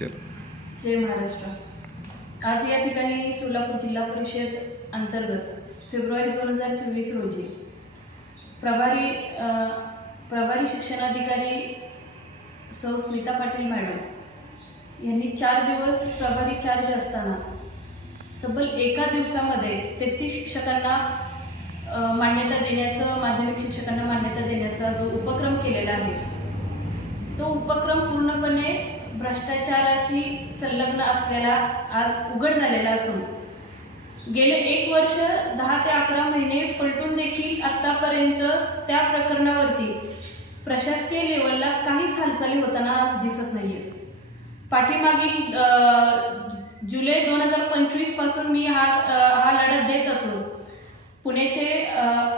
जय महाराष्ट्र। आज या ठिकाणी सोलापूर जिल्हा परिषद अंतर्गत फेब्रुवारी 2024 रोजी प्रभारी शिक्षणाधिकारी सौ स्मिता पाटील मॅडम यांनी 4 दिवस प्रभारी चार्ज असताना तब्बल एका दिवसामध्ये 33 शिक्षकांना मान्यता देण्याचा, माध्यमिक शिक्षकांना मान्यता देण्याचा जो उपक्रम केलेला आहे, तो उपक्रम पूर्णपणे भ्रष्टाचाराशी संलग्न असलेला आज उघड झालेला असून गेले 1 वर्ष 10 ते 11 महिने पलटून देखील आतापर्यंत त्या प्रकरणावरती प्रशासकीय लेवलला काहीच हालचाली होताना आज दिसत नाहीये। पाठीमागील जुलै 2025 पासून मी हा लढा देत असून पुण्याचे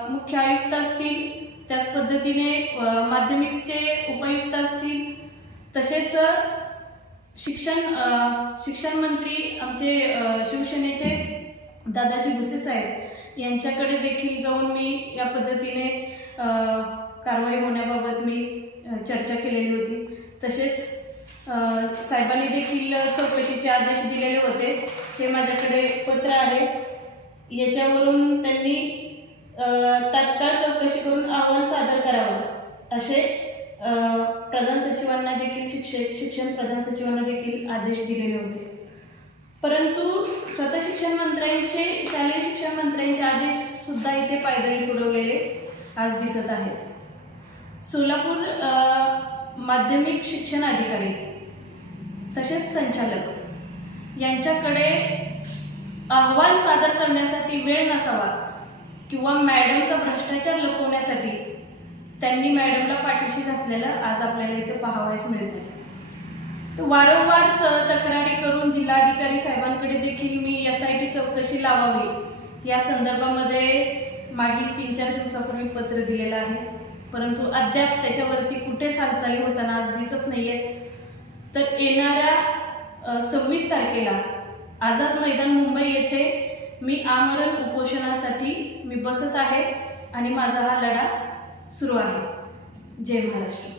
मुख्य आयुक्त असतील, त्याच पद्धतीने माध्यमिकचे उपायुक्त असतील, तसेच शिक्षण मंत्री आमचे शिवसेनेचे दादाजी भुसे साहेब यांच्याकडे देखील जाऊन मी या पद्धतीने कारवाई होण्याबाबत मी चर्चा केलेली होती। तसेच साहेबांनी देखील चौकशीचे आदेश दिलेले होते। हे माझ्याकडे पत्र आहे, याच्यावरून त्यांनी तात्काळ चौकशी करून अहवाल सादर करावा असे प्रधान सचिवांना देखील शिक्षण प्रधान सचिवांना देखील आदेश दिलेले होते। परंतु स्वतः शिक्षण मंत्र्यांचे, शालेय शिक्षण मंत्र्यांचे आदेश सुद्धा इथे पायदळी तुडवलेले आज दिसत आहेत। सोलापूर माध्यमिक शिक्षण अधिकारी तसेच संचालक यांच्याकडे अहवाल सादर करण्यासाठी वेळ नसावा किंवा मॅडमचा भ्रष्टाचार लपवण्यासाठी त्यांनी मॅडमला पाठीशी घातलेलं आज आपल्याला इथे पाहावयास मिळते। तर वारंवार तक्रारी करून जिल्हाधिकारी साहेबांकडे देखील मी SIT चौकशी लावावी या संदर्भामध्ये मागील 3-4 दिवसापूर्वी पत्र दिलेलं आहे, परंतु अद्याप त्याच्यावरती कुठेच हालचाली होताना आज दिसत नाहीये। तर येणाऱ्या 26 तारखेला आझाद मैदान मुंबई येथे मी आमरण उपोषणासाठी मी बसत आहे आणि माझा हा लढा सुरू आहे। जय महाराष्ट्र।